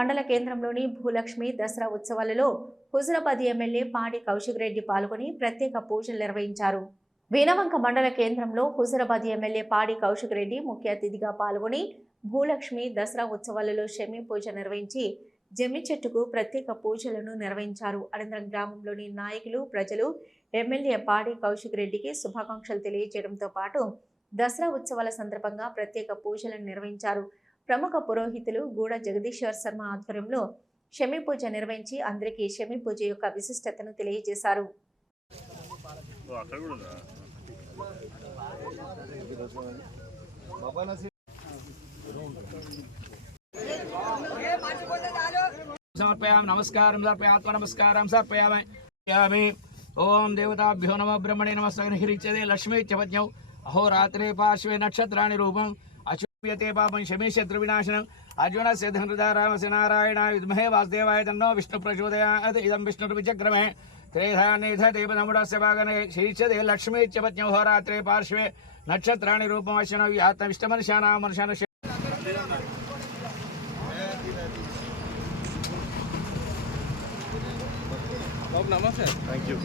మండల కేంద్రంలోని భూలక్ష్మి దసరా ఉత్సవాలలో హుజురాబాద్ ఎమ్మెల్యే పాడి కౌశిక్ రెడ్డి పాల్గొని ప్రత్యేక పూజలు నిర్వహించారు. వీణవంక మండల కేంద్రంలో హుజురాబాద్ ఎమ్మెల్యే పాడి కౌశిక్ రెడ్డి ముఖ్య అతిథిగా పాల్గొని భూలక్ష్మి దసరా ఉత్సవాలలో షమి పూజ నిర్వహించి జమ్మి చెట్టుకు ప్రత్యేక పూజలను నిర్వహించారు. అనంతరం గ్రామంలోని నాయకులు, ప్రజలు ఎమ్మెల్యే పాడి కౌశిక్ రెడ్డికి శుభాకాంక్షలు తెలియజేయడంతో పాటు దసరా ఉత్సవాల సందర్భంగా ప్రత్యేక పూజలను నిర్వహించారు. ప్రముఖ పురోహితులు గూడ జగదీశ్వర్ శర్మ ఆధ్వర్యంలో షమి పూజ నిర్వహించి అందరికీ షమి పూజ యొక్క విశిష్టతను తెలియజేశారు. నమస్కారం నమస్కారం సమర్పయామి. ఓం దేవతాభ్యో నమః బ్రహ్మణే నమః లక్ష్మీ చపజ్ఞౌ అహోరాత్రే పార్శ్వే నక్షత్రాణి రూపం అచ్యుతే పాపం శమీ శత్రు వినాశనం అర్జునస్య ధనుర్ధర రామస్య నారాయణాయ విద్మహే వాసుదేవాయ తన్నో విష్ణు ప్రచోదయాత్. ఇదం విష్ణుర్విచక్రమే త్రేధాన్నిధదేవనముడస్య భాగనే శీర్షదే లక్ష్మీ చపజ్ఞౌ అహోరాత్రే పార్శ్వే నక్షత్రాణి రూపం అశ్వనవి ఆత్మవిష్టమనుష్యానాం మనుష్యాను. నమస్తే. Thank you.